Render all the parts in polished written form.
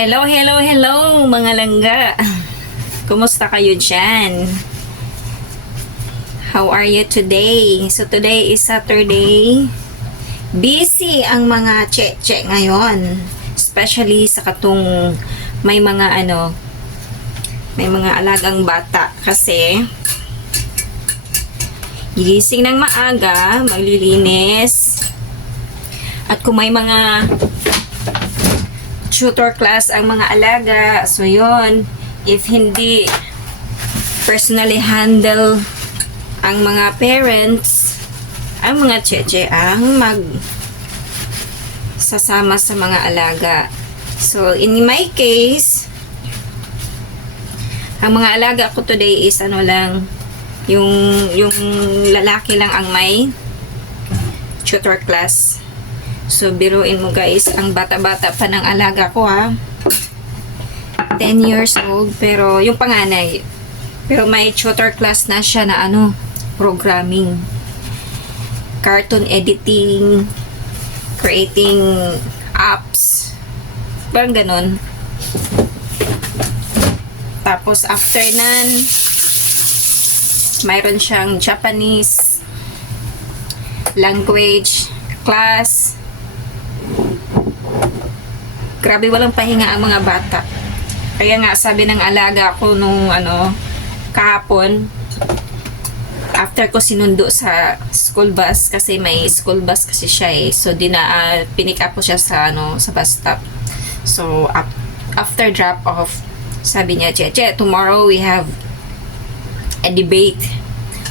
Hello, hello, hello mga langga. Kumusta kayo dyan? How are you today? So today is Saturday. Busy ang mga che-che ngayon. Especially sa katong may mga may mga alagang bata kasi gigising ng maaga, maglilinis. At kung may mga tutor class ang mga alaga, so yun, if hindi personally handle ang mga parents, ang mga cheche ang sasama sa mga alaga. So in my case, ang mga alaga ko today is lang, yung lalaki lang ang may tutor class. So, biruin mo guys, ang bata-bata pa ng alaga ko 10 years old, pero yung panganay. Pero may tutor class na siya na programming, cartoon editing, creating apps, parang ganun. Tapos after nan, mayroon siyang Japanese language class. Grabe, walang pahinga ang mga bata. Kaya nga sabi ng alaga ko nung kahapon, after ko sinundo sa school bus, kasi may school bus kasi siya so pinick up ko siya sa sa bus stop. So after drop off, sabi niya, Cheche, tomorrow we have a debate.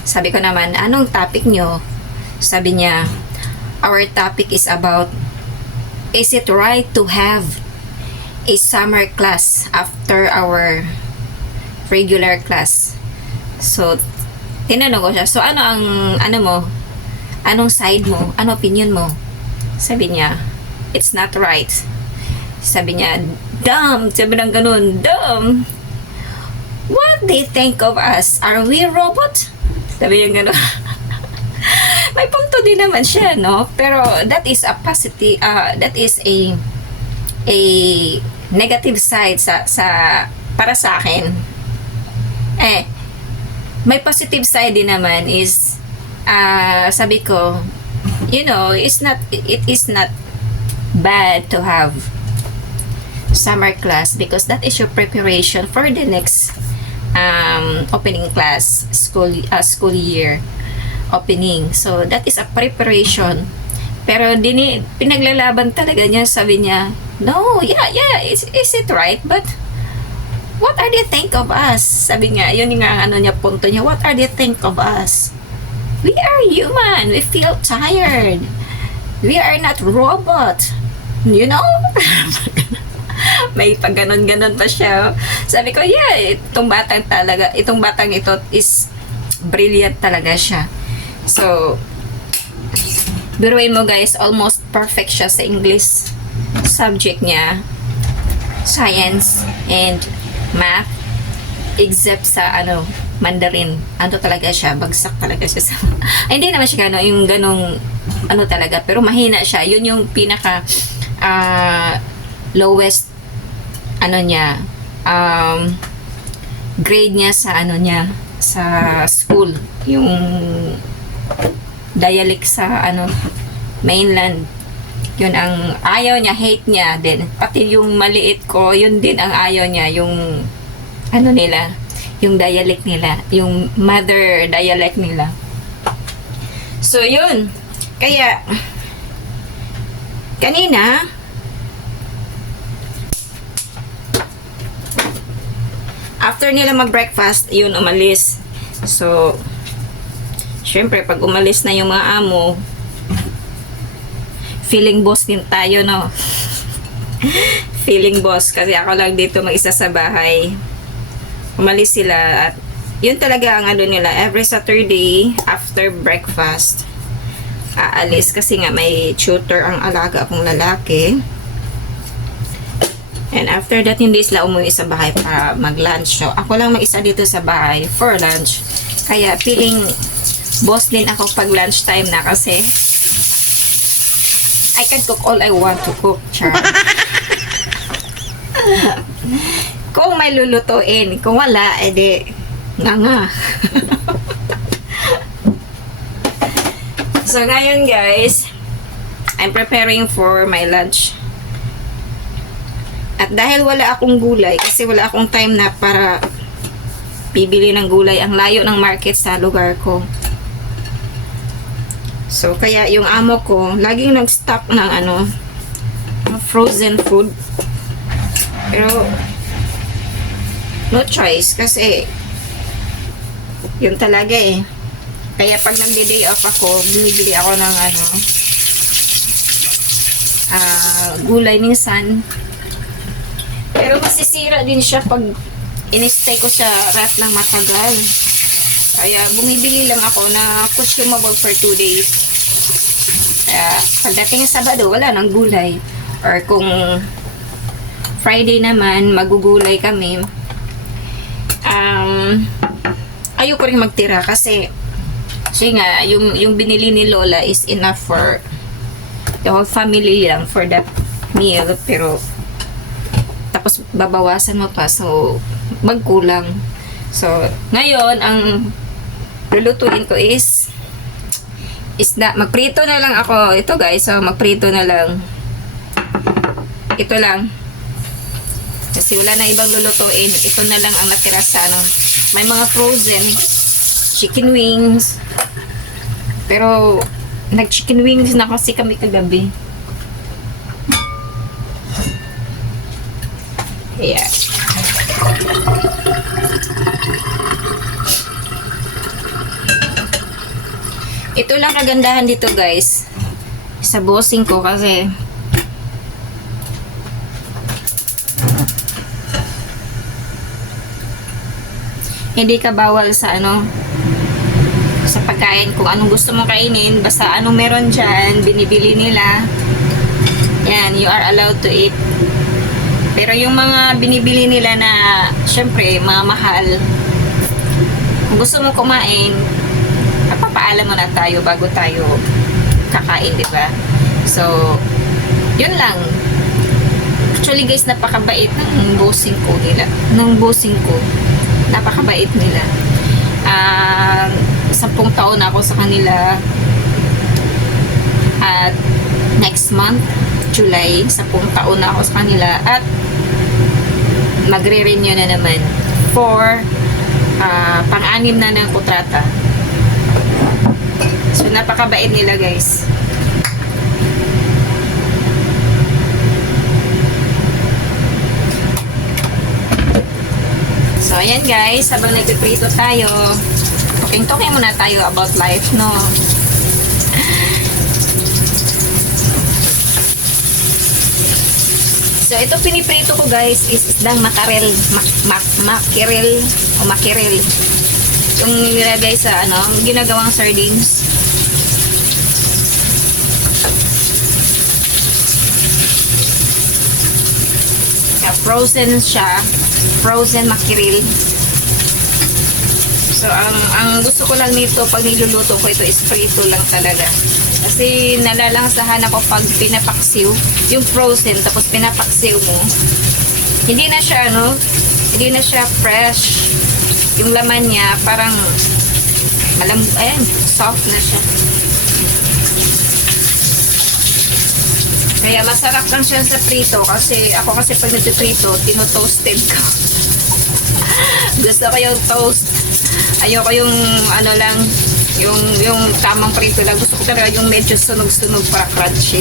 Sabi ko naman, anong topic nyo? Sabi niya, our topic is about, is it right to have a summer class after our regular class? So, tinanong ko siya, so anong side mo? Ano opinion mo? Sabi niya, it's not right. Sabi niya, dumb. Sabi ng ganun, dumb. What they think of us? Are we robot? Sabi niya ganun. May punto din naman siya, no? Pero that is a positive, that is a negative side para sa akin. May positive side din naman is sabi ko, it is not bad to have summer class because that is your preparation for the next opening class, school year opening. So that is a preparation. Pero pinaglalaban talaga niya, sabi niya, no, yeah, is it right? But what are they think of us? Sabi niya, yun yung niya, punto niya, what are they think of us? We are human. We feel tired. We are not robot. You know? May pag ganon-ganon pa siya. Sabi ko, yeah, itong batang ito is brilliant talaga siya. So, biruin mo guys, almost perfect siya sa English subject niya, science and math, except sa Mandarin. Talaga siya, bagsak talaga siya sa ay, hindi naman siya yung ganong talaga, pero mahina siya. Yun yung pinaka lowest niya, grade niya sa sa school, yung dialect sa mainland. Yun ang ayaw niya, hate niya din. Pati yung maliit ko, yun din ang ayaw niya, yung nila, yung dialect nila, yung mother dialect nila. So yun, kaya kanina after nila mag-breakfast, yun, umalis. So syempre, pag umalis na yung mga amo, feeling boss din tayo, no? Feeling boss. Kasi ako lang dito mag-isa sa bahay. Umalis sila. At yun talaga ang nila. Every Saturday, after breakfast, aalis. Kasi nga may tutor ang alaga akong lalaki. And after that, hindi sila umuwi sa bahay para mag-lunch. So, ako lang mag-isa dito sa bahay for lunch. Kaya feeling boss din ako pag lunchtime na kasi I can cook all I want to cook, char. Kung may lulutuin, kung wala, edi nga. So, ngayon guys, I'm preparing for my lunch. At dahil wala akong gulay, kasi wala akong time na para bibili ng gulay, ang layo ng market sa lugar ko. So, kaya yung amo ko, laging nag-stock ng frozen food. Pero, no choice, kasi yun talaga eh. Kaya pag nag-day off ako, bumibili ako ng gulay minsan. Pero masisira din siya pag in-stay ko sa ref ng matagal. Kaya bumibili lang ako na consumable for 2 days. Kaya pagdating ng Sabado, wala nang gulay. Or kung Friday naman, magugulay kami. Ayoko rin magtira kasi nga, yung binili ni Lola is enough for the whole family lang for that meal. Pero tapos babawasan mo pa, so magkulang. So ngayon ang lulutuin ko is isda. Magprito na lang ako. Ito guys, so magprito na lang. Ito lang. Kasi wala na ibang lulutuin. Ito na lang ang natira sa may mga frozen chicken wings. Pero nag-chicken wings na kasi kami kagabi. Yeah. Ito lang kagandahan dito guys sa bossing ko kasi hindi ka bawal sa sa pagkain. Kung anong gusto mong kainin, basta anong meron dyan, binibili nila. Yan, you are allowed to eat. Pero yung mga binibili nila na, syempre, mga mahal, kung gusto mong kumain, papaalam mo na tayo bago tayo kakain, di ba? So, yun lang. Actually guys, napakabait ng bossing ko nila. Napakabait nila. 10 taon na ako sa kanila. At next month, July, 10 taon na ako sa kanila. At magre-renew na naman for pang-anim na ng kontrata. So, napakabait nila guys. So, ayan guys, habang nagpiprito tayo, talking muna tayo about life, no? So, ito piniprito ko guys is isdang makarel, makirel o makirel. Yung nilagay sa ginagawang sardines. Frozen siya, frozen makirel. So, ang gusto ko lang nito pag niluluto ko ito is prito lang talaga. Kasi nalalangsahan ako pag pinapaksiw, yung frozen, tapos pinapaksiw mo. Hindi na siya fresh. Yung laman niya, parang, soft na siya. Kaya masarap lang siya sa prito kasi ako pag nagpiprito, tino-toasted ko. Gusto ko yung toast. Ayoko yung yung tamang prito lang. Gusto ko talaga yung medyo sunog-sunog para crunchy.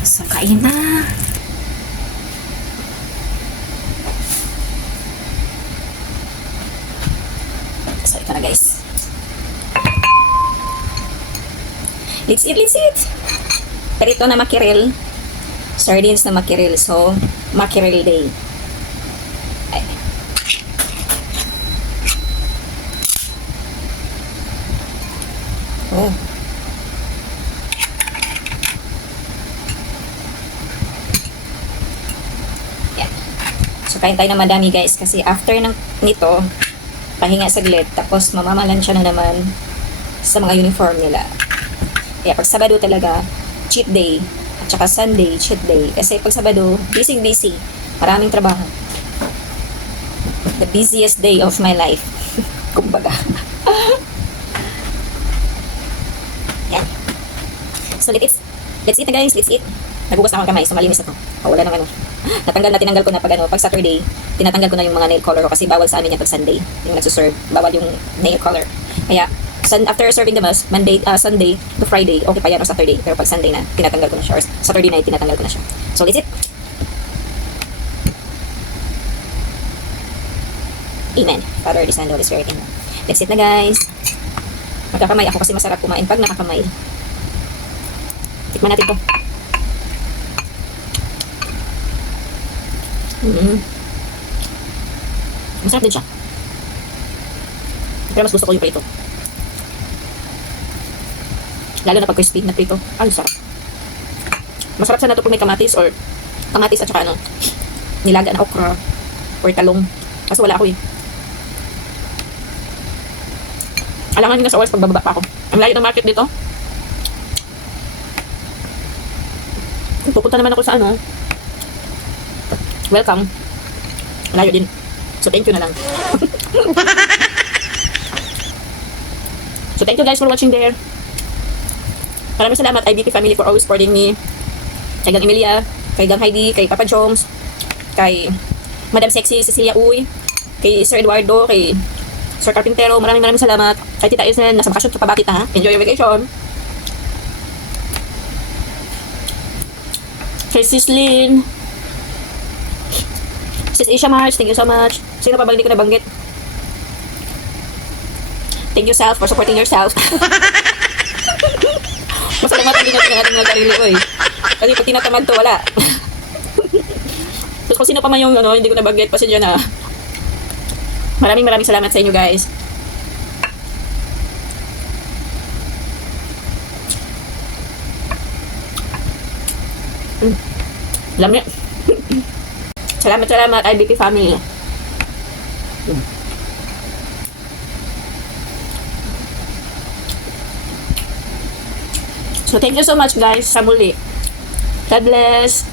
So, kain na. So, ito na guys. Let's eat. Perito na makirel. Sardines na makirel. So, makirel day. Ay. Oh. Yan. So, So, kain tayo ng madami guys. Kasi after nito, pahinga saglit. Tapos, mamamalan siya na naman sa mga uniform nila. Kaya pag Sabado talaga, cheat day. At saka Sunday, cheat day. Kasi pag Sabado, busy. Maraming trabaho. The busiest day of my life. Kumbaga. Yan. So, let's eat na guys. Let's eat. Nagugas na akong kamay, so malinis na to. Wala nang ano. Tinanggal ko na pag Saturday, tinatanggal ko na yung mga nail color ko kasi bawal sa amin yan pag Sunday. Yung nagsuserve, bawal yung nail color. Kaya, after serving the mass, Sunday to Friday, okay pa yan o Saturday. Pero pag Sunday na, tinatanggal ko na siya. Or Saturday night, tinatanggal ko na siya. So, let's eat. Amen. Father, the Son, the Holy Spirit. Amen. Let's eat na guys. Magkakamay ako kasi masarap kumain pag nakakamay. Tikman natin to. Masarap din siya. Pero mas gusto ko yung prito. Lalo na pag crispy na prito. Ay, sarap. Masarap sana ito pag may kamatis or kamatis at saka ano, nilaga na okra or talong. Kasi wala ako eh. Alangan nyo na sa oras pagbababa pa ako. Ang layo ng market dito. Pupunta naman ako sa ano. Welcome. Malayo din. So, thank you na lang. So, thank you guys for watching there. Maraming salamat IBP family for always supporting me. Kay Gang Emilia, kay Gang Heidi, kay Papa Joms, kay Madam Sexy Cecilia Uy, kay Sir Eduardo, kay Sir Carpintero. Maraming salamat. Kay Tita Isnen, nasa bakasyon ka pa ba tita ha? Enjoy your vacation. Kay Sis Lynn, Sis Isha Mars, thank you so much. Sino pa bang hindi ko nabanggit? Thank you self for supporting yourself. Masalamatan din natin ang ating mga sarili ko eh. Kasi pag tinatamad to, wala. Tapos kung sino pa man yung hindi ko nabanggit, pasensya na. Maraming salamat sa inyo guys. Lami. Salamat IBP family. So thank you so much guys sa muli. God bless.